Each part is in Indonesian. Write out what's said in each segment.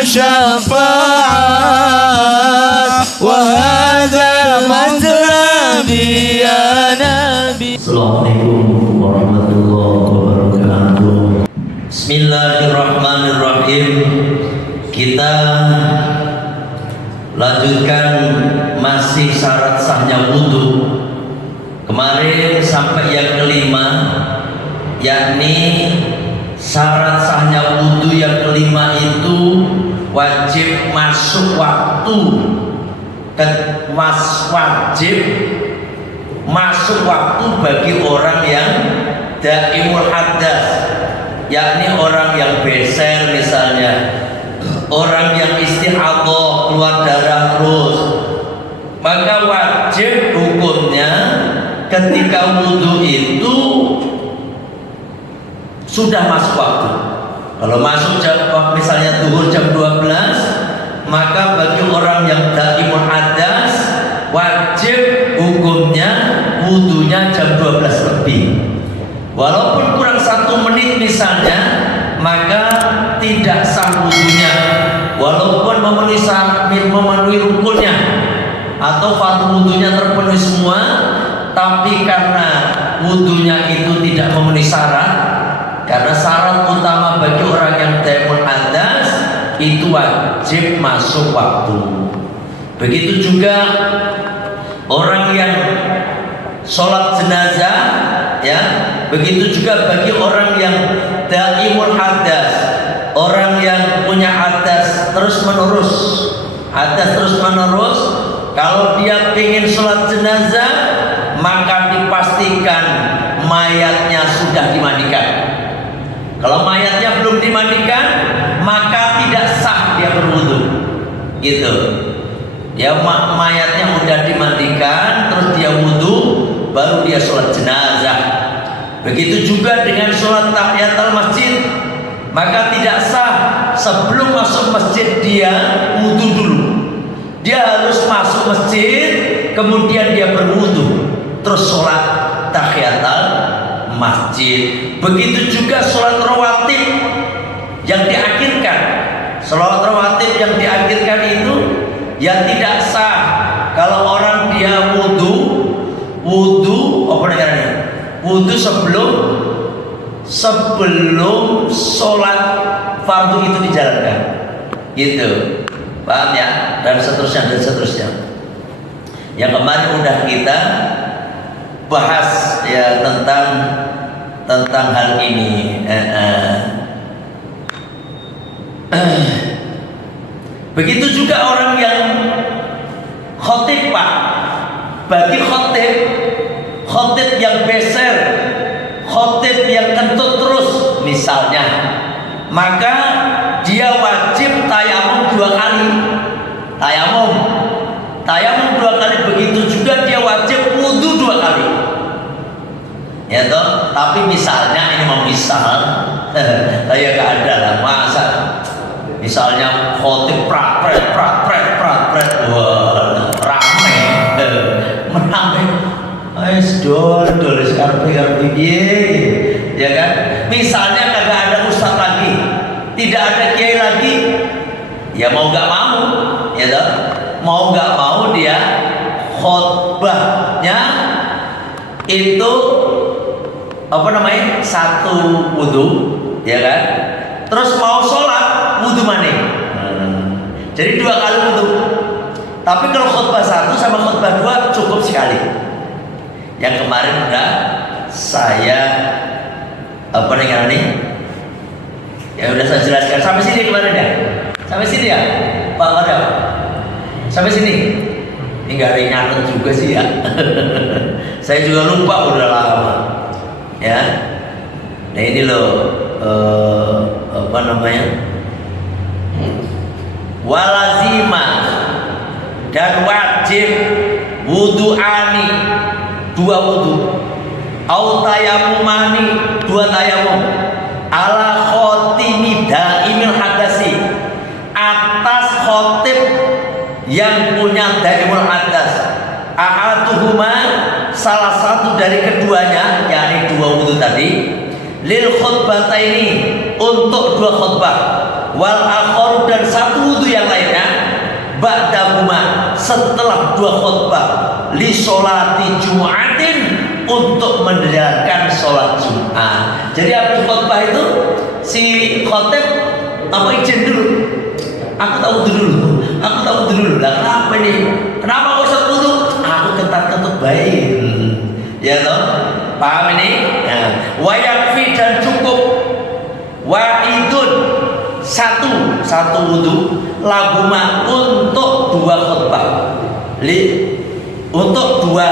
الشفاعات وهذا مطلبي يا نبي. Assalamualaikum warahmatullahi wabarakatuh. Bismillahirrahmanirrahim. Kita lanjutkan masih syarat sahnya wudhu. Kemarin sampai yang kelima, yakni syarat sahnya wudhu yang kelima itu wajib masuk waktu. Wajib masuk waktu bagi orang yang daimul hadas, yakni orang yang beser misalnya, orang yang istihadhah keluar darah terus, maka wajib hukumnya ketika wudhu itu sudah masuk waktu. Kalau masuk jam, misalnya zuhur jam 12, maka bagi orang yang daimul hadas wajib hukumnya wudhunya jam 12 lebih. Walaupun kurang 1 menit misalnya, maka tidak sah wudhunya. Walaupun memenuhi rukunnya atau fardu wudhunya terpenuhi semua, tapi karena wudhunya itu tidak memenuhi syarat, karena syarat utama bagi orang yang daimul hadas itu wajib masuk waktu. Begitu juga orang yang sholat jenazah, ya. Begitu juga bagi orang yang daimul hadas, orang yang punya hadas terus menerus, kalau dia ingin sholat jenazah, maka dipastikan mayatnya sudah dimandikan. Kalau mayatnya belum dimandikan, maka tidak sah dia berwudu. Gitu. Ya, mayatnya sudah dimandikan, terus dia wudu, baru dia sholat jenazah. Begitu juga dengan sholat tahiyatul masjid, maka tidak sah sebelum masuk masjid dia wudu dulu. Dia harus masuk masjid, kemudian dia berwudu, terus sholat tahiyatul masjid. Begitu juga sholat rawatib yang diakhirkan. Sholat rawatib yang diakhirkan itu yang tidak sah kalau orang dia wudu sebelum sholat fardu itu dijalankan, gitu, paham ya? Dan seterusnya. Yang kemarin udah kita bahas ya tentang hal ini. Begitu juga orang yang khotib, Pak. Bagi khotib yang beser, khotib yang kentut terus misalnya, maka dia wajib tayamum 2 kali. Tayamum 2 kali. Begitu juga dia wajib wudu 2 kali. Ya toh, tapi misalnya ini mau misal, saya gak ada lah, masa misalnya khotib prat-pret, wah rame, menang, dol sekarang piye, ya kan? Misalnya kagak ada ustaz lagi, tidak ada kiai lagi, ya mau gak mau, ya toh, mau gak mau dia khotbahnya itu satu wudu, ya kan? Terus mau sholat wudu mana? Jadi 2 kali wudu. Tapi kalau khutbah 1 sama khutbah 2 cukup sekali. Yang kemarin udah saya ya udah saya jelaskan sampai sini kemarin ya. Sampai sini ya, Pak Adam. Sampai sini. Ini nggak ada yang nyatet juga sih ya. Saya juga lupa udah lama. Ya. Nah ini loh walazima dan wajib wudu'ani 2 wudu, au tayamumani 2 tayamum, ala khotimi daimil hadasi, atas khotib yang punya daimul hadas, ahaduhuma salah satu dari keduanya, yakni 2 wudu tadi, lil khutbataini untuk 2 khutbah, wal akhar dan satu ba'dahuma, setelah dua khutbah, li sholati Jum'atin, untuk menjalankan sholat Jumat. Jadi habis khutbah itu si khotib apa izin dulu. Aku tahu dulu. Lah kenapa ini? Kenapa kau usah wudu? Aku ketat-ketat baik. Ya toh? Paham ini? Nah, wa yakfi, dan cukup wa'idun, satu wudu, laguma, untuk dua khutbah, untuk dua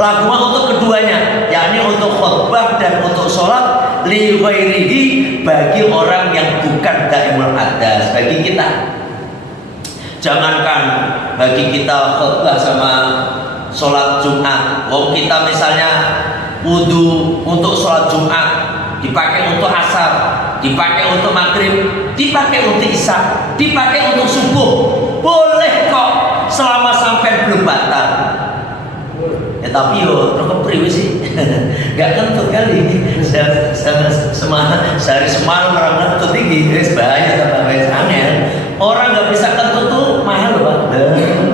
laguma, untuk keduanya, yakni untuk khutbah dan untuk sholat, li ghairihi, bagi orang yang bukan daimul hadas, bagi kita. Jangankan bagi kita khutbah sama sholat Jumat, kita misalnya wudu untuk sholat Jumat, dipakai untuk asar, dipakai untuk maghrib, dipakai untuk isya, dipakai untuk subuh, boleh kok, selama sampai belum batal. Ya tapi yo terkepriwe sih. Gak kentut kali. Sehari semalam orang kentut tinggi, guys, bahaya tambah guys, angel. Orang nggak bisa kentut tuh mahal loh, Pak.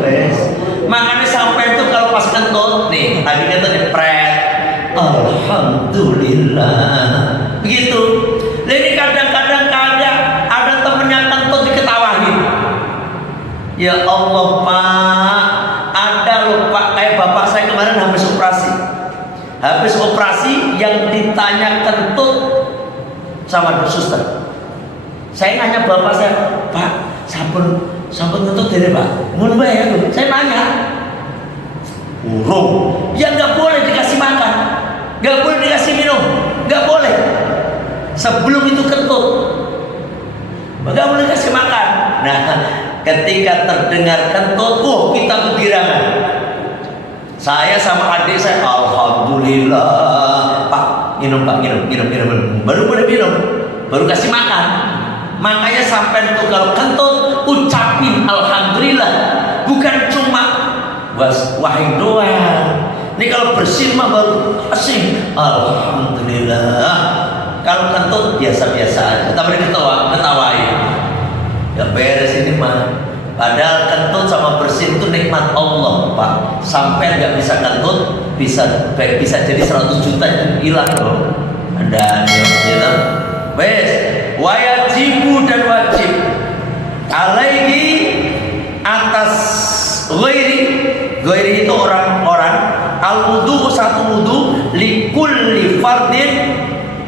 Guys. Makanya sampai tuh kalau pas kentut nih, tadi kentut dipret. Alhamdulillah. Begitu. Ini kadang-kadang ada temennya kentut diketawain. Ya Allah, Pak. Ada loh Pak, kayak bapak saya kemarin habis operasi yang ditanya kentut sama suster. Saya nanya bapak saya, Pak, sampun kentut dari Pak, ngono bae ya. Saya nanya, urung, ya nggak boleh dikasih makan, nggak boleh dikasih minum, nggak boleh. Sebelum itu kentut, nggak boleh kasih makan. Nah, ketika terdengar kentut, kita kegirangan. Saya sama adik saya, alhamdulillah, Pak, minum Pak, minum. Baru boleh minum, baru kasih makan. Makanya sampai itu kalau kentut, ucapin alhamdulillah, bukan cuma wahai doang. Ini kalau bersin mah baru asing, alhamdulillah. Kalau kentut biasa-biasa aja, tak boleh ketawain. Ya beres ini mah. Padahal kentut sama bersin itu nikmat Allah, Pak. Sampai nggak bisa kentut, bisa jadi 100 juta hilang loh. Anda ya, wes, wajibu dan wajib. Alaihi, atas ghairi itu orang-orang, al wudu, satu wudu, likulli fardin,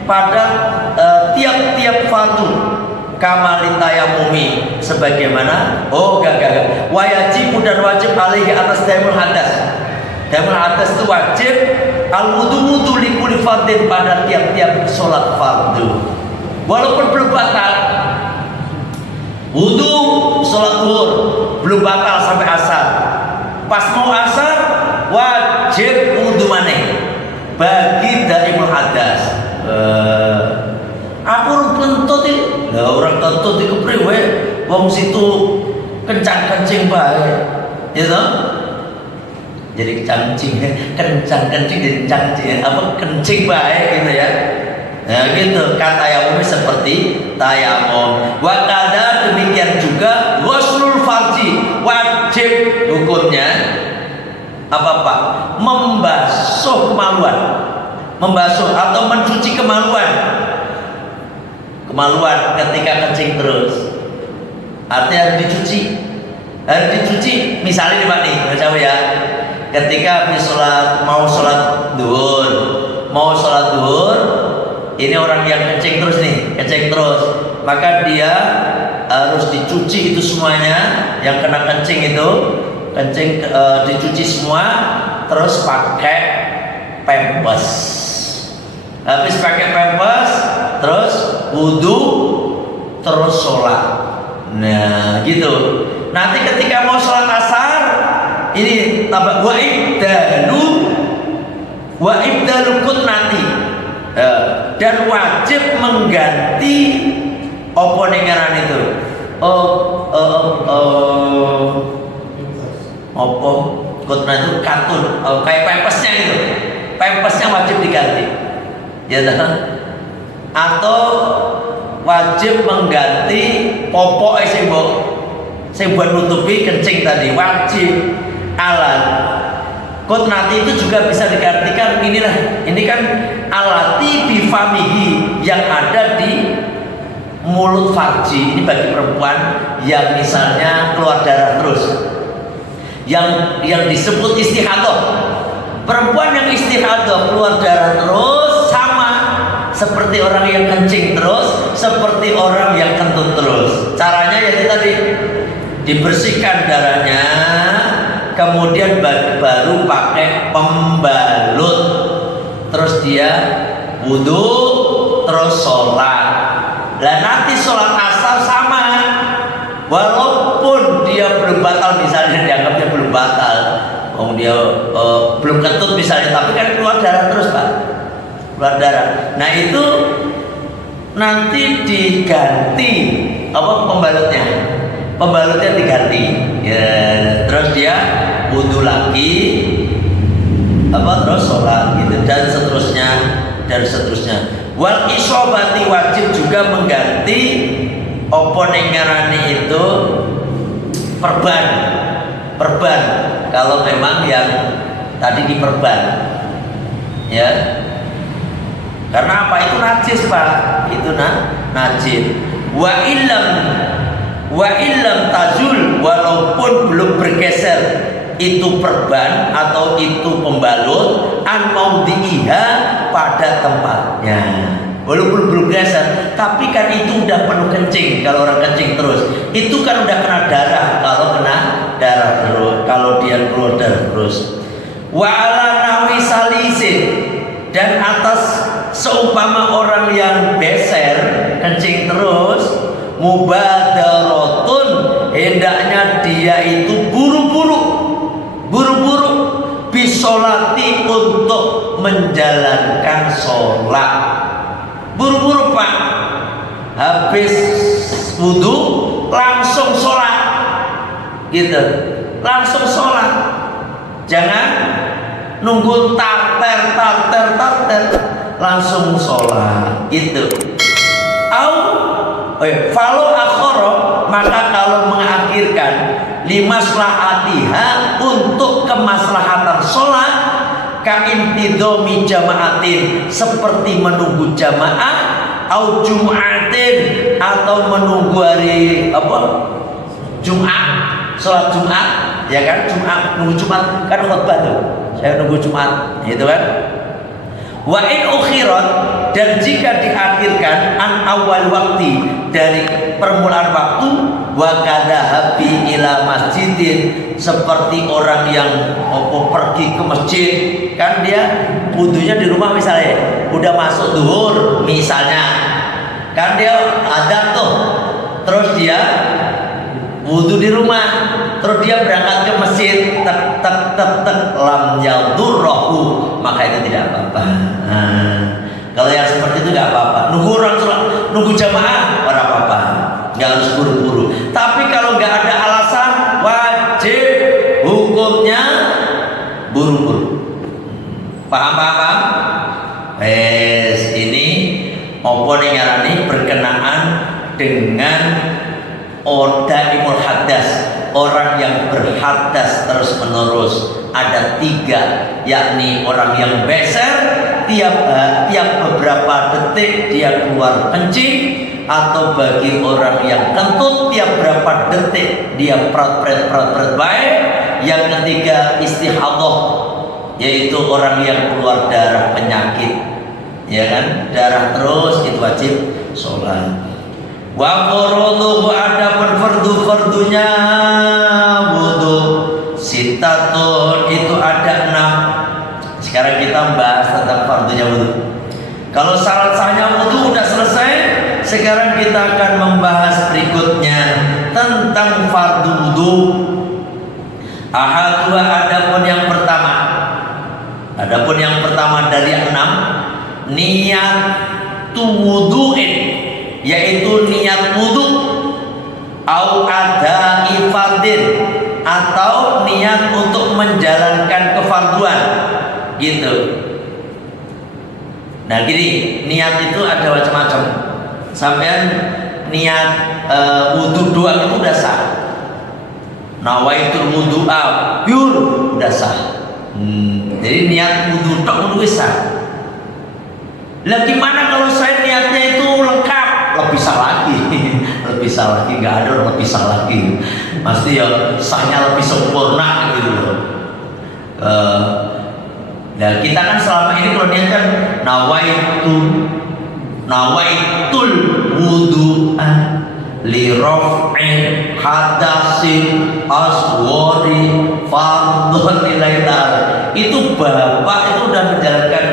pada tiap-tiap fardu, kamalintayamumi, sebagaimana gak wajibu dan wajib alaihi, atas daimul hadas. Daimul hadas itu wajib al wudu likulli fardin, pada tiap-tiap sholat fardu, walaupun belum batal. Wudu sholat zuhur belum batal sampai asar, pas mau asar wajib wudu maneh bagi daimul hadas. Aku kentut ini, nah orang kentut itu kepriwe, wong situ kencang-kencing baik, ya toh? Jadi kencing jadi kencing, kencing baik gitu ya. Nah gitu, kata tayamum seperti tayamum. Wakada, demikian juga ghuslul farji, wajib hukumnya apa Pak? Membasuh kemaluan, membasuh atau mencuci kemaluan ketika kencing terus, artinya harus dicuci. Misalnya nih Pak nih, ya, ketika habis mau sholat duhur, ini orang yang kencing terus, maka dia harus dicuci itu semuanya, yang kena kencing dicuci semua, terus pakai pempes. Habis pakai pempes, terus wudu, terus sholat. Nah gitu. Nanti ketika mau sholat asar, ini tambah wa ibdalu kutnati, dan wajib mengganti oponingan itu. Kutna itu katun, kayak pempesnya itu. Pempesnya wajib diganti. Ya kan? Atau wajib mengganti popok sing buat nutupi kencing tadi, wajib. Alat kotnati itu juga bisa diartikan ini kan alati bifamihi, yang ada di mulut farji. Ini bagi perempuan yang misalnya keluar darah terus, yang disebut istihadah. Perempuan yang istihadah keluar darah terus sama seperti orang yang kencing terus, seperti orang yang kentut terus. Caranya ya tadi, dibersihkan darahnya, kemudian baru pakai pembalut, terus dia wudhu, terus sholat. Nah nanti sholat asar sama, walaupun dia belum batal, misalnya dianggapnya belum batal, dia belum kentut misalnya, tapi kan keluar darah terus Pak, keluar darah. Nah itu nanti diganti pembalutnya diganti ya, terus dia wudhu lagi terus sholat gitu, dan seterusnya. Wal isobati, wajib juga mengganti ngarani itu perban kalau memang yang tadi diperban ya, karena apa? Itu najis Pak, itu najis. Wa illam tazul, walaupun belum bergeser itu perban atau itu pembalut, an maudhi'iha, pada tempatnya, walaupun belum geser, tapi kan itu udah penuh kencing. Kalau orang kencing terus, itu kan udah kena darah. Kalau kena darah terus, kalau dia keluar darah terus. Wa ala nawi salisin, dan atas seumpama orang yang beser kencing terus, mubadaratun, hendaknya dia itu buru-buru bisolati, untuk menjalankan sholat. Buru-buru Pak, habis wudhu langsung sholat gitu, langsung sholat, jangan nunggu tarter, langsung sholat gitu. Falo akhoro, maka kalau mengakhirkan limaslahatiha, untuk kemaslahatan sholat, kaintidomi jamaatin, seperti menunggu jamaah, au jum'atin, atau menunggu hari Jumat, sholat Jumat ya kan, nunggu Jumat kan khutbah tuh, saya nunggu Jumat gitu kan. Wa in ukhirat, dan jika diakhirkan an awal waktu, dari permulaan waktu, wa kadhabi ila masjidin, seperti orang yang pergi ke masjid, kan dia wudunya di rumah misalnya, udah masuk zuhur misalnya, kan dia adzan tuh, terus dia wudhu di rumah, terus dia berangkat ke masjid, tek lam yadurrahu, maka itu tidak apa-apa. Kalau yang seperti itu nggak apa-apa. Nunggu orang sholat, nunggu jamaah, orang apa-apa, nggak harus buru-buru. Tapi kalau nggak ada alasan, wajib hukumnya buru-buru. Paham? Ini opo ning ngarani berkenaan dengan daimul hadas, orang yang berhadas terus menerus. Ada 3, yakni orang yang beser, tiap beberapa detik dia keluar kencing, atau bagi orang yang kentut tiap berapa detik dia prat baik. Yang ketiga istihadah, yaitu orang yang keluar darah penyakit, ya kan, darah terus, itu wajib sholat. Wa fardhuhu, adapun fardu-fardunya wudu, sitatun, itu ada 6. Sekarang kita bahas tentang fardunya wudu. Kalau syarat-syaratnya wudu udah selesai, sekarang kita akan membahas berikutnya tentang fardu wudu. Ahadua, adapun yang pertama dari 6, niat wudu'in, yaitu niat wudu, au ada ifardin, atau niat untuk menjalankan kefarduan gitu. Nah gini, niat itu ada macam-macam. sampean niat wudu doang itu udah sah. Nawaitul wudu'a pure udah sah. Jadi niat wudu tok udah sah. Lah gimana kalau saya niatnya itu lengkap? Lebih sah lagi. Lebih sah lagi, nggak ada lebih sah lagi. Pasti ya sahnya lebih sempurna gitu loh. Nah kita kan selama ini kalau niat kan nawaitul wudu'a li raf'in hadasin aswari fardhon lillahi ta'ala. Itu bapak itu udah menjalankan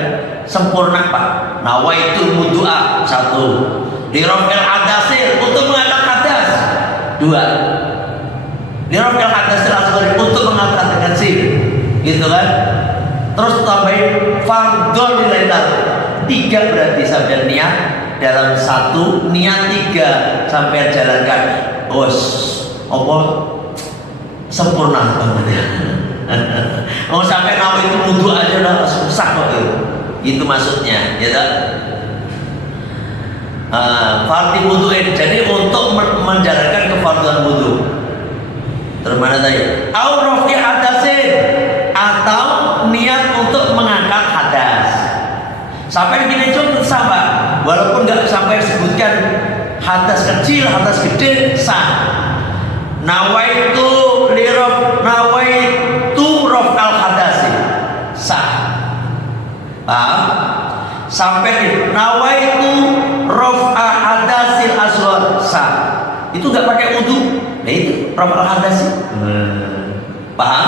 sempurna pak. Nawaitul wudu'a 1, li raf'il hadasin untuk mengangkat hadas 2, li raf'il hadasil aswari untuk mengangkat kecil gitu kan. Terus tambahin fardhon lillahi ta'ala 3, berarti sampai niat dalam 1, niat 3 sampai jalankan. Apa sempurna banget ya. Mau sampai nama itu wudu aja udah susah kok itu maksudnya ya tak? Fardi wudu'in, jadi untuk menjalankan kefarduan wudu. Terus mana tadi? Au rafi hadasin, atau niat untuk mengangkat hadas. Sampai gini cukup sah pak, walaupun nggak sampai sebutkan hadas kecil, hadas gede sah. Nawaitu rof al hadasi sah. Paham? Sampai di nawaitu rof al hadasil asghar sah. Itu nggak pakai wudu, nah itu rof al hadasi. Paham?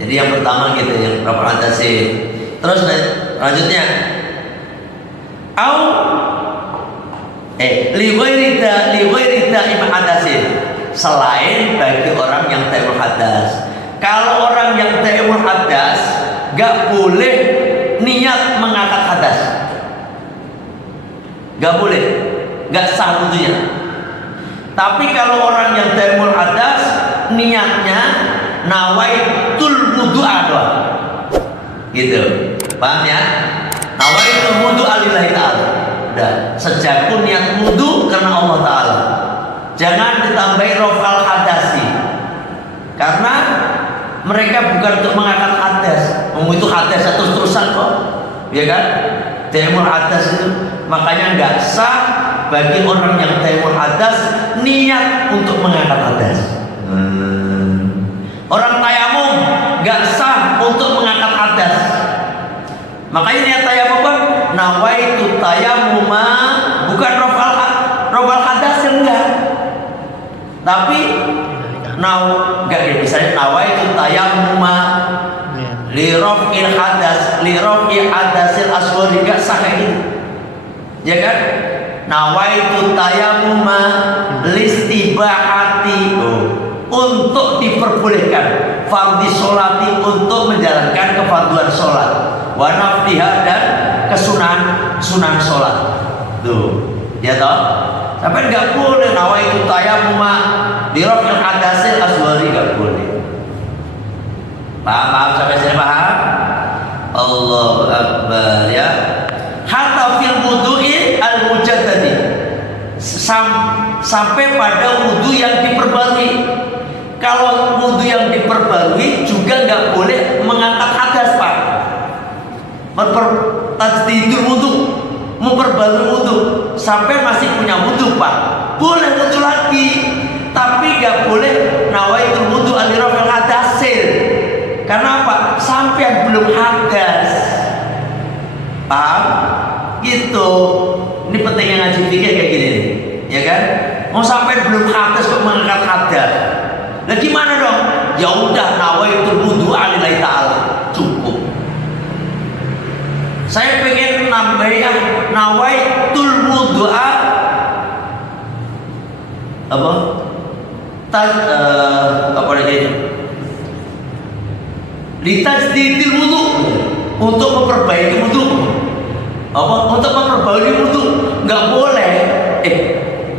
Jadi yang pertama gitu yang rof al hadasi. Terus lanjutnya au liwairida imam hadasin, selain bagi orang yang taimul hadas. Kalau orang yang taimul hadas gak boleh niat mengangkat hadas, gak boleh, gak sah wudunya. Tapi kalau orang yang taimul hadas niatnya nawaitul wudu'a doang gitu, paham ya? Nawaitul wudu'a lillahi ta'ala. Udah, sejaku niat wudu karena Allah Ta'ala. Jangan ditambahi rofal hadasi, karena mereka bukan untuk mengangkat hadas. Itu hadas terus-terusan kok, ya kan? Taimul hadas itu, makanya nggak sah bagi orang yang taimul hadas niat untuk mengangkat hadas. Orang tayamum nggak sah untuk mengangkat hadas. Makanya niat tayamum kan nawaitu tayamuma, bukan rofal hadas enggak. Tapi enggak ya, misalnya nawaitu tayamuma li raf'il hadas, li raf'il hadasil asghar, enggak sah kayak gitu. Ya kan? Nawaitu tayamuma listibahati, untuk diperbolehkan, fardhi sholati, untuk menjalankan kefarduan sholat, wa nafliha, dan sunan sholat. Tuh, ya toh? Sampai nggak boleh nawaitu tayammuma di raf'il hadasil asghari, nggak boleh. Paham sampai sini, paham? Allahu akbar ya. Hatta fil wudu'i al mujaddadi, sampai pada wudu yang diperbarui. Kalau wudu yang diperbarui juga nggak boleh mengangkat hadas pak. Tajdidul wudu, memperbarui wudu, sampai masih punya wudu pak, boleh wudu lagi, tapi nggak boleh nawaitul wudu alirafil hadasil. Karena apa? Sampai belum hadas. Paham? Gitu. Ini pentingnya ngaji fikih kayak gini nih, ya kan? Mau sampai belum hadas kok mengangkat hadas. Nah gimana dong? Ya udah, nawaitul wudu'a lillahi ta'ala, cukup. Saya pengen nambahin nawaitul wudu'a apa? Apa lagi? Litajdidil wudu, untuk memperbaiki wudu. Apa? Untuk memperbaiki wudu, nggak boleh.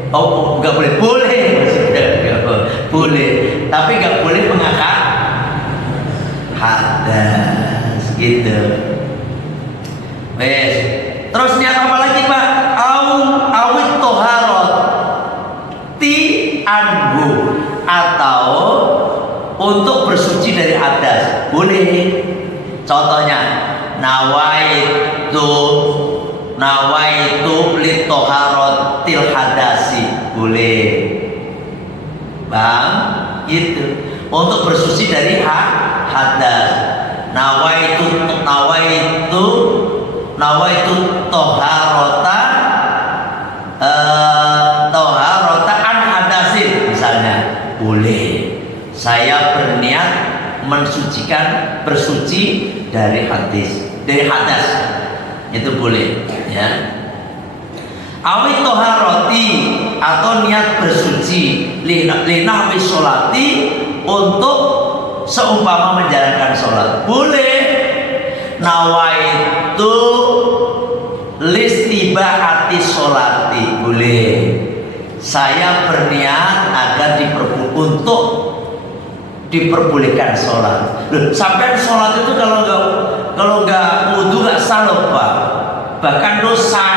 Nggak boleh, boleh. Boleh, tapi nggak boleh mengangkat hadas gitu. Wes, terus niat apa lagi pak? Au untuk bersuci dari hadas, boleh. Contohnya, nawaitu litoharotil hadasi, boleh. Bang, itu untuk bersuci dari hadas. Nawaitu toharota an hadasin, misalnya, boleh. Saya berniat bersuci dari hadas, itu boleh, ya. Awit toharoti, atau niat bersuci linahwi sholati, untuk seumpama menjalankan sholat, boleh. Nawaitu listibahati sholati, boleh. Saya berniat agar untuk diperbolehkan sholat. Loh, sampai sholat itu kalau nggak wudu nggak sah loh, Pak. Bahkan dosa.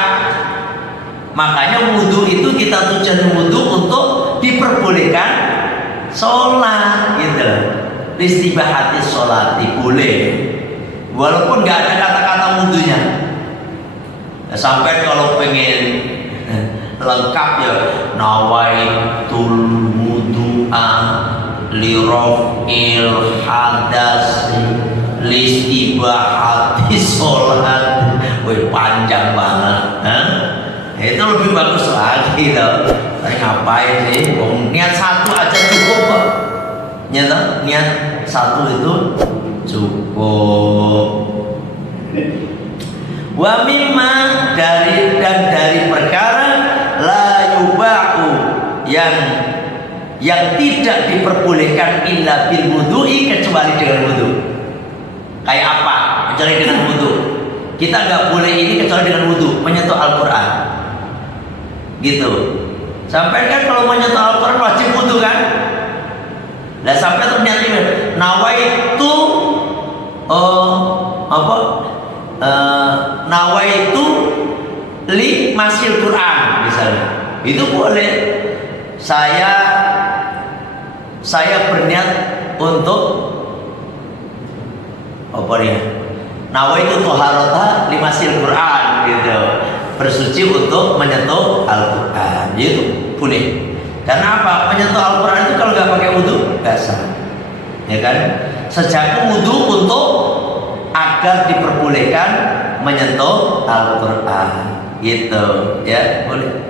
Makanya wudu itu kita tujuan wudu untuk diperbolehkan sholat, gitu. Istibahati sholati, boleh. Walaupun nggak ada kata-kata wudunya. Nah, sampai kalau pengen lengkap ya, nawaitul wudu'a lirofil hadas listibahati sholat. Wih, panjang banget, itu lebih bagus lagi tau. Saya ngapain sih? Niat satu aja cukup kok. Niat satu itu cukup. Wa mimma dari perkara la yubahu yang tidak diperbolehkan illa bil wudu'i, kecuali dengan wudu. Kayak apa? Kecuali dengan wudu. Kita nggak boleh ini kecuali dengan wudu, menyentuh Al-Quran, gitu. Sampai kan kalau menyentuh Al-Quran wajib wudu kan? Nah, sampai ternyata nawaitu nawaitu li masil Quran, misalnya, itu boleh. Saya berniat untuk apa nih? Nawaitu toharota li masil Quran, gitu. Bersuci untuk menyentuh Al-Quran, gitu, boleh. Karena apa? Menyentuh Al-Quran itu kalau nggak pakai wudu nggak sah, ya kan? Sejak wudu untuk agar diperbolehkan menyentuh Al-Quran, gitu, ya, boleh.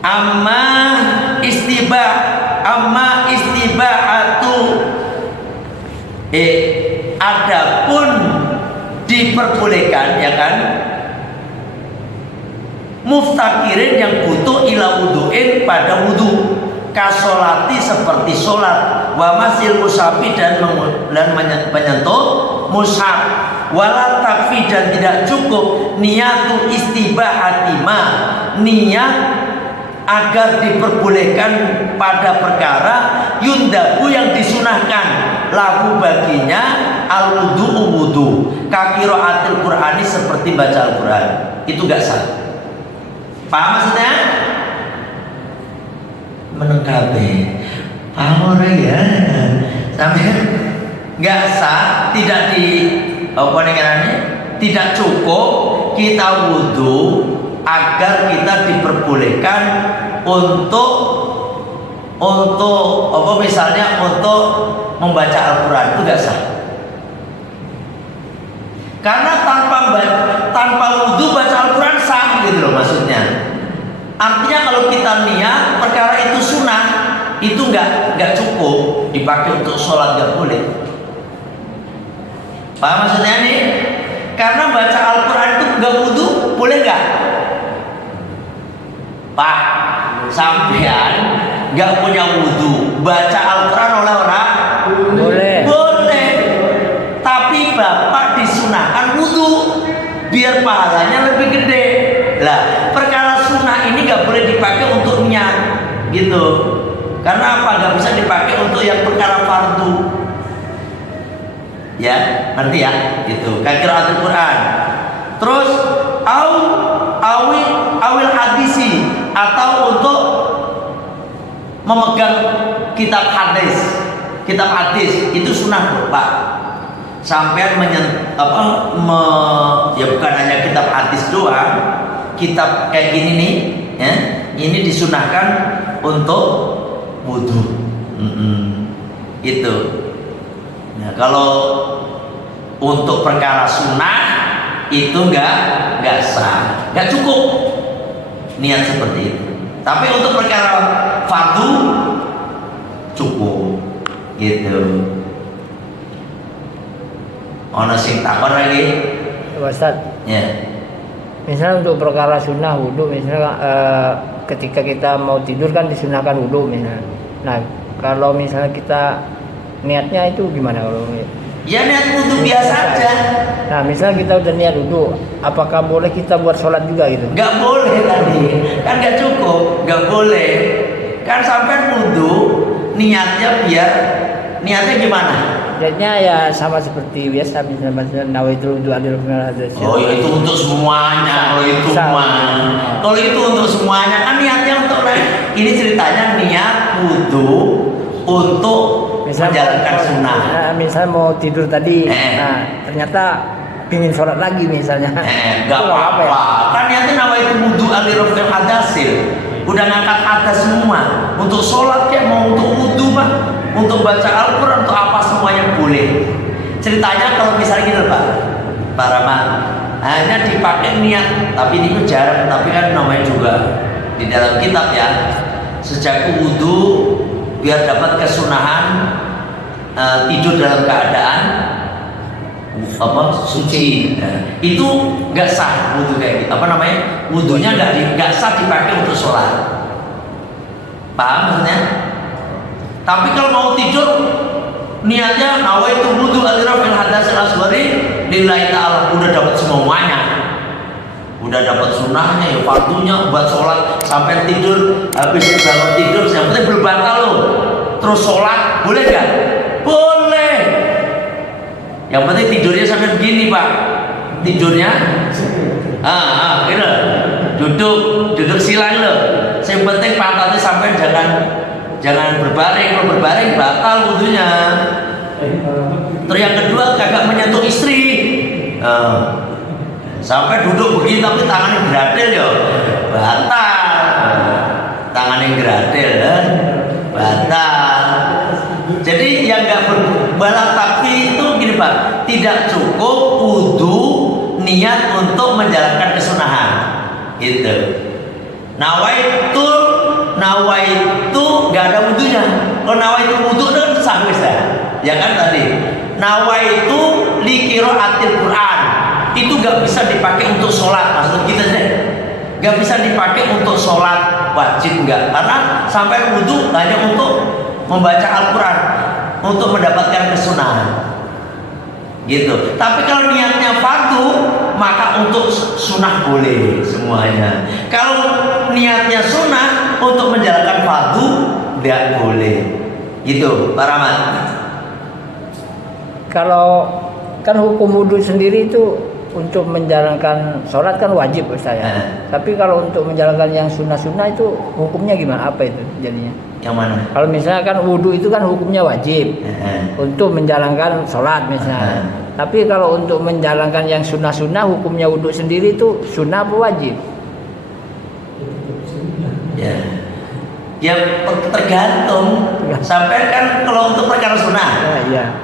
Amma istibahatu, adapun diperbolehkan, ya kan? Muftakirin, yang butuh ila wudu'in, pada wudu, kasolati, seperti sholat, wa masil musafi, dan menyentuh mushaf, wala takfi, dan tidak cukup niatu istibahatima, niat agar diperbolehkan pada perkara yundabu, yang disunahkan, lahu baginya, al wudu'u wudu, kakiraatil Qur'ani, seperti baca Al-Quran, itu gak sah. Paham maksudnya? Menengkapi. Paham orang ya? Sampai nggak sah, tidak tidak cukup kita wudu agar kita diperbolehkan untuk misalnya untuk membaca Al-Quran, itu nggak sah. Karena tanpa wudu baca Al-Quran sah, gitu loh maksudnya. Artinya kalau kita niat perkara itu sunnah, itu nggak cukup dipakai untuk sholat, nggak boleh. Paham maksudnya nih? Karena baca Al-Quran itu nggak wudu, boleh nggak? Pak, sampean nggak punya wudu, baca Al-Quran oleh orang? Boleh. Boleh. Tapi bapak disunahkan wudu biar pahalanya lebih gede. Lah, perkara sunnah ini nggak boleh dipakai untuk niat, gitu. Karena apa? Nggak bisa dipakai untuk yang perkara fardu. Ya, ngerti ya? Gitu. Kayak qiraatul Quran. Terus awil hadisi, atau untuk memegang kitab hadis itu sunnah Pak. Sampai ya bukan hanya kitab hadis doang, kitab kayak gini nih, ya, ini disunahkan untuk wudhu. Itu. Nah, kalau untuk perkara sunnah itu nggak sah, nggak cukup niat seperti itu. Tapi untuk perkara fardu cukup, gitu. Ono sing takon lagi, Ustaz. ya. Misalnya untuk perkara sunnah wudhu, misalnya ketika kita mau tidur kan disunahkan wudhu misalnya. Nah, kalau misalnya kita niatnya itu gimana kalau? Ya niat wudhu biasa aja. Nah, misalnya kita udah niat wudhu, apakah boleh kita buat sholat juga gitu? Nggak boleh tadi, kan nggak cukup, nggak boleh. Kan sampai wudhu niatnya niatnya gimana? Niatnya ya sama seperti biasa, misalnya nawaitul wudhu adil hadas. Oh ya itu untuk semuanya, kalau itu mah. Kalau itu untuk semuanya kan niatnya untuk ini ceritanya niat wudhu untuk menjalankan sunnah. Misalnya mau tidur tadi, nah ternyata pingin sholat lagi misalnya. Nggak apa-apa. Ya? Kan niatnya nawaitul wudhu adil hadasil. Udah ngangkat hadas semua. Untuk sholat ya mau untuk wudhu mah. Untuk baca Al-Quran untuk apa semuanya boleh. Ceritanya kalau misalnya gitu Pak Rahman, hanya dipakai niat, tapi ini jarang. Tapi kan namanya juga di dalam kitab ya, sejak wudhu biar dapat kesunahan tidur dalam keadaan suci. Nah, itu nggak sah wudhu kayak gitu. Wudhunya nggak sah dipakai untuk sholat. Paham maksudnya? Tapi kalau mau tidur niatnya nawaitu wudhu alirafil hadas al-asghari lillahi ta'ala, udah dapat semuanya, udah dapat sunnahnya ya, fardunya buat sholat sampai tidur, habis bangun tidur yang penting berbatal loh, terus sholat boleh gak? Boleh. Yang penting tidurnya sampai begini Pak, tidurnya gitu, duduk silang loh. Yang penting pantatnya sampai jangan berbaring. Kalau berbaring batal wudhunya. Terus yang kedua kagak menyentuh istri. Sampai duduk begini tapi tangannya gradel ya, batal. Tangannya gradel batal. Jadi yang nggak berbalas tapi itu gini Pak, tidak cukup wudhu niat untuk menjalankan kesunahan. Itu. Nawaitu nggak ada wudhunya. Kalau nawaitu wudhu kan sah ya kan tadi. Nawaitu liqiraatil Quran itu nggak bisa dipakai untuk sholat, maksud kita deh. Nggak bisa dipakai untuk sholat wajib nggak, karena sampai wudhu hanya untuk membaca Al-Quran untuk mendapatkan kesunahan. Gitu. Tapi kalau niatnya fardu maka untuk sunnah boleh semuanya. Kalau niatnya sunnah untuk menjalankan fardu tidak boleh. Gitu, Pak Rahmat. Kalau kan hukum wudhu sendiri itu untuk menjalankan sholat kan wajib Ustaz ya. Tapi kalau untuk menjalankan yang sunnah-sunnah itu hukumnya gimana? Apa itu jadinya? Yang mana? Kalau misalnya kan wudhu itu kan hukumnya wajib untuk menjalankan sholat misalnya. Tapi kalau untuk menjalankan yang sunnah-sunnah hukumnya wudhu sendiri itu sunnah apa wajib? Ya tergantung. Sampai kan kalau untuk perkara sunnah,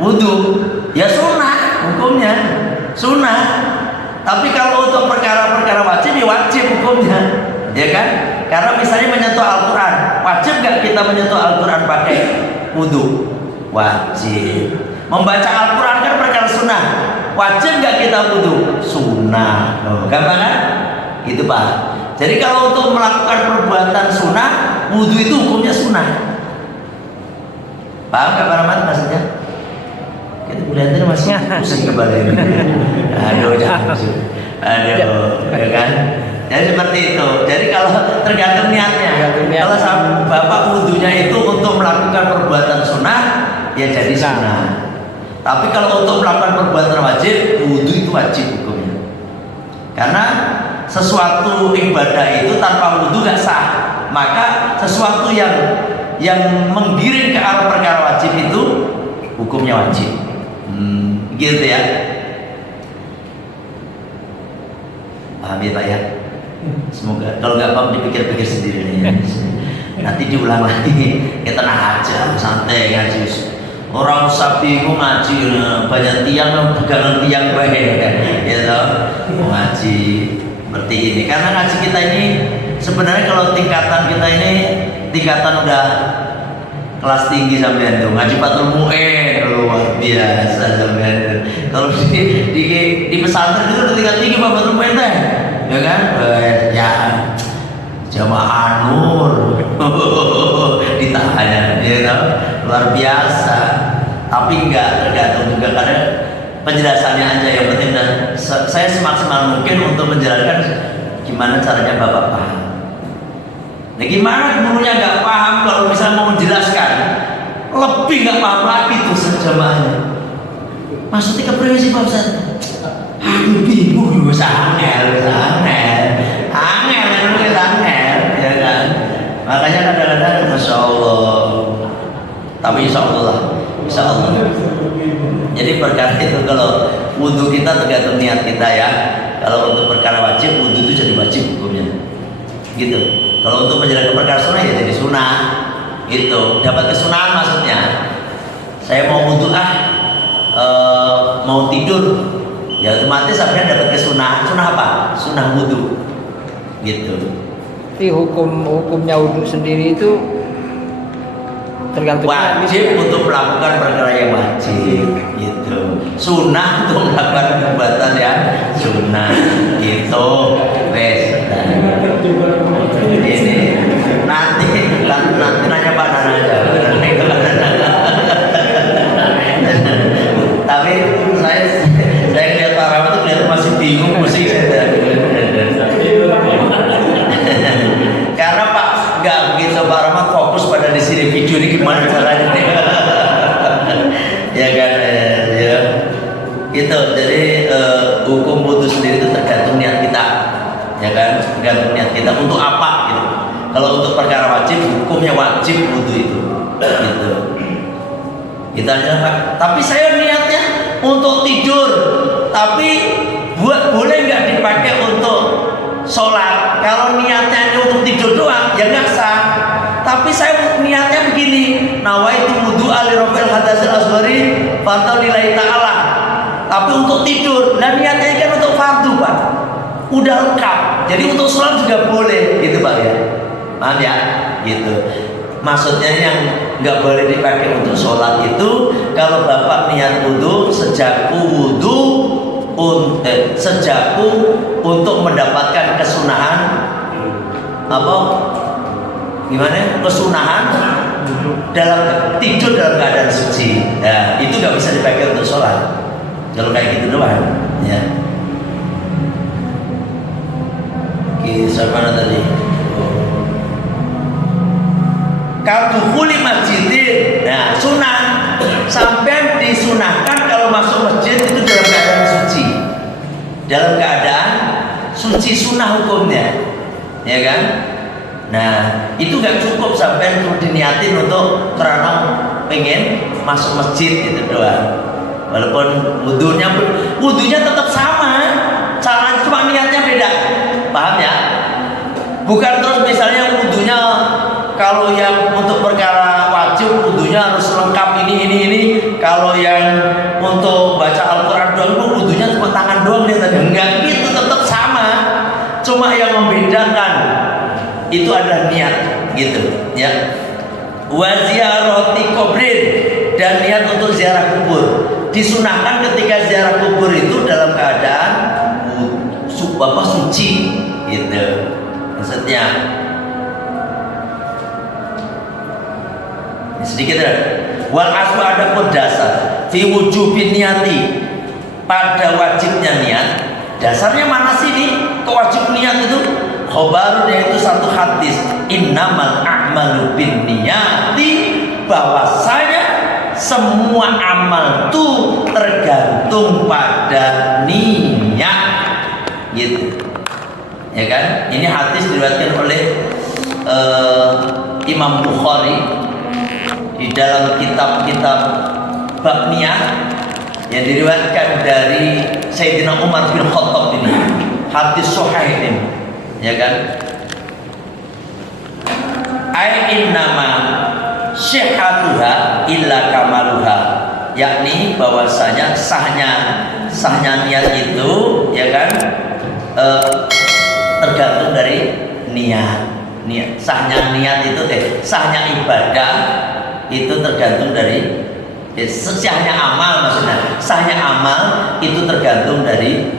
wudhu ya sunnah hukumnya sunnah. Tapi kalau untuk perkara-perkara wajib ya wajib hukumnya, ya kan? Karena misalnya menyentuh Al-Quran, wajib nggak kita menyentuh Al-Quran pakai wudhu? Wajib. Membaca Al-Quran kan perkara sunnah, wajib nggak kita wudhu? Sunnah. Gampang kan? Gitu Pak. Jadi kalau untuk melakukan perbuatan sunnah, wudhu itu hukumnya sunnah. Paham nggak Pak Rahmat maksudnya? Kita kuliahnya masih pusing kembali ini. Aduh, ya kan? Jadi seperti itu. Jadi kalau tergantung niatnya. Kalau Bapak wudhunya itu untuk melakukan perbuatan sunnah, ya jadi sunnah. Tapi kalau untuk melakukan perbuatan wajib, wudhu itu wajib hukumnya. Karena sesuatu ibadah itu tanpa wudhu gak sah. Maka sesuatu yang yang menggiring ke arah perkara wajib itu hukumnya wajib. Gitu ya. Paham ya Pak ya? Semoga kalau nggak paham dipikir-pikir sendiri nih. Nanti diulang lagi. Kita tenang aja, santai ngaji. Orang usah bingung ngaji, banyak tiang pegangan tiang baik ya toh. Ngaji seperti ini karena ngaji kita ini sebenarnya kalau tingkatan kita ini tingkatan udah kelas tinggi sampean tuh ngaji Fathul Mu'in luar biasa sampean. Kalau di pesantren itu udah tingkat tinggi Pak Fathul Mu'in teh. Ya kan? Ya Jamaah Nur ditahan ya kan? Luar biasa. Tapi enggak tergantung juga karena penjelasannya aja yang penting dan saya semaksimal mungkin untuk menjelaskan gimana caranya Bapak paham. Nah gimana gurunya nggak paham kalau misalnya mau menjelaskan lebih nggak paham lagi tuh sejamaahnya. Maksudnya kepriwe sih Pak Ustaz? Aduh bingung juga angel, ya kan? Makanya kadang-kadang Masya Allah. Tapi Insya Allah. Jadi perkara itu kalau wudhu kita tergantung niat kita ya. Kalau untuk perkara wajib, wudhu itu jadi wajib hukumnya. Gitu. Kalau untuk menjalankan perkara sunnah ya jadi sunnah. Gitu. Dapat kesunahan maksudnya. Saya mau wudhu mau tidur, ya otomatis akhirnya dapat kesunahan. Sunnah apa? Sunnah wudhu. Gitu. Tapi hukumnya wudhu sendiri itu tergantung wajib untuk melakukan perkara yang wajib gitu, sunnah untuk melakukan perbuatan yang sunnah gitu. Wes ini nanti nanya Pak Nana aja. Tapi saya lihat Pak Rahmat tuh kelihatan masih bingung pusing saya. Karena Pak nggak begitu Pak Rahmat fokus pada di sini video ini gimana caranya nih. Ya kan ya gitu. Jadi hukum wudhu sendiri itu tergantung niat kita ya kan, tergantung niat kita untuk apa gitu. Kalau untuk perkara wajib hukumnya wajib wudhu itu gitu. Kita aja Pak, tapi saya niatnya untuk tidur, tapi boleh nggak dipakai untuk sholat? Kalau niatnya untuk tidur doang ya nggak sah. Tapi saya niatnya begini, nawaitu wudu ali rafil hadatsil asghari fatau lillahi ta'ala. Tapi untuk tidur, dan niatnya kan untuk fardu Pak. Udah lengkap. Jadi untuk sholat juga boleh gitu Pak ya. Paham ya? Gitu. Maksudnya yang nggak boleh dipakai untuk sholat itu kalau Bapak niat wudu sejaku untuk mendapatkan kesunahan apa? Gimana? Kesunahan dalam tidur dalam keadaan suci. Ya, itu nggak bisa dipakai untuk sholat. Kalau kayak gitu doang, ya. Kisah mana tadi? Kadukhuli masjidin. Nah, sunah sampai disunahkan kalau masuk masjid itu dalam keadaan suci. Dalam keadaan suci sunnah hukumnya, ya kan? Nah, itu gak cukup sampai diniatin untuk karena pengen masuk masjid gitu doang. Walaupun wudhunya tetap sama, caranya cuma niatnya beda. Paham ya? Bukan terus misalnya wudhunya kalau yang untuk perkara wajib wudhunya harus lengkap ini. Kalau yang untuk baca Al-Quran doang wudhunya cuma tangan doang dia tadi. Enggak gitu, tetap sama. Cuma yang membedakan itu adalah niat gitu ya. Wa ziyarati kubrin, dan niat untuk ziarah kubur. Disunahkan ketika ziarah kubur itu dalam keadaan suci gitu. Maksudnya sedikit ya. Wal aslu ada pun dasar fi wujubin niati, pada wajibnya niat. Dasarnya mana sih nih kewajib niat itu? Khobarun, yaitu satu hadis, innamal a'malu bin niyati, bahwasanya semua amal itu tergantung pada niat gitu ya kan. Ini hadis diriwayatkan oleh Imam Bukhari dalam kitab-kitab bab niat yang diriwayatkan dari Sayyidina Umar bin Khattab ini, hadis sahih ini, ya kan? Ai innama syihatuha illa kamaluha, yakni bahwasanya sahnya niat itu, ya kan, tergantung dari niat. Sahnya niat itu sahnya ibadah itu tergantung dari sahnya amal, maksudnya sahnya amal itu tergantung dari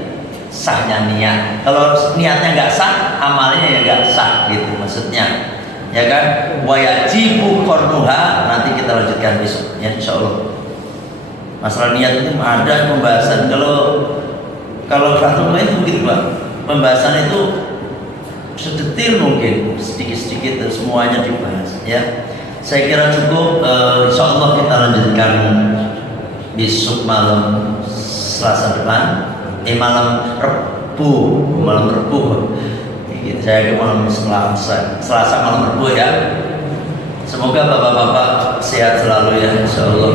sahnya niat. Kalau niatnya nggak sah, amalnya ya nggak sah, gitu maksudnya, ya kan? Wajibu kornuha, nanti kita lanjutkan besok ya, insya Allah. Masalah niat itu ada pembahasan. Kalau fatwa itu begitu Pak, pembahasan itu sedetil mungkin, sedikit-sedikit semuanya dibahas ya. Saya kira cukup. Insya Allah kita lanjutkan besok malam Selasa depan, malam Rebu. Saya di malam Selasa malam Rebu ya. Semoga bapak-bapak sehat selalu ya, insya Allah.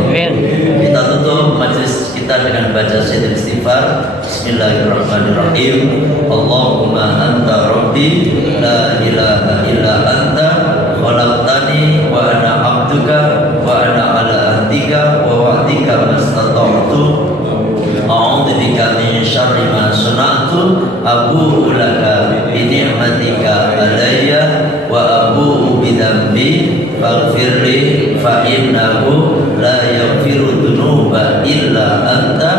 Kita tutup majelis kita dengan baca Sayyidul Istighfar. Bismillahirrahmanirrahim. Allahumma anta rabbi la ilaha illa anta khalaqtani wa ana abduka wa ana ala ahdika wa wa'dika mastata'tu a'udzu bika min syarri ma sana'tu abu'u laka bi ni'matika alayya wa abu'u bi dhanbi faghfirli fa innahu la yaghfiru dzunuba illa anta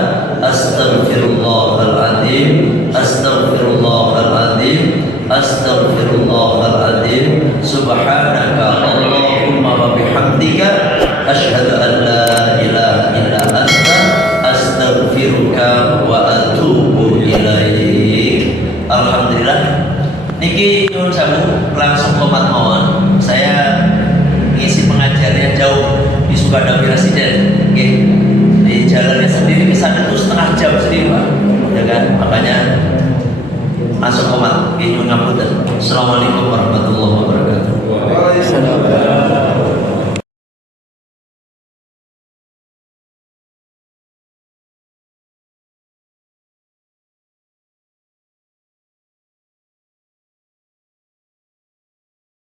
astaghfirullahal azim astaghfirullahal azim astaghfirullahal azim subhanaka allahumma wa bihamdika asyhadu an la ilaha illa anta astaghfiruka wa atubu ilaik. Alhamdulillah niki nyuwun sewu langsung komat mawon. Saya ngisi pengajarnya jauh di Sukadami Residen, di jalannya sendiri bisa itu setengah jam sendiri Pak, ya kan? Makanya masuk komat, nyuwun ngapunten. Assalamualaikum warahmatullahi wabarakatuh.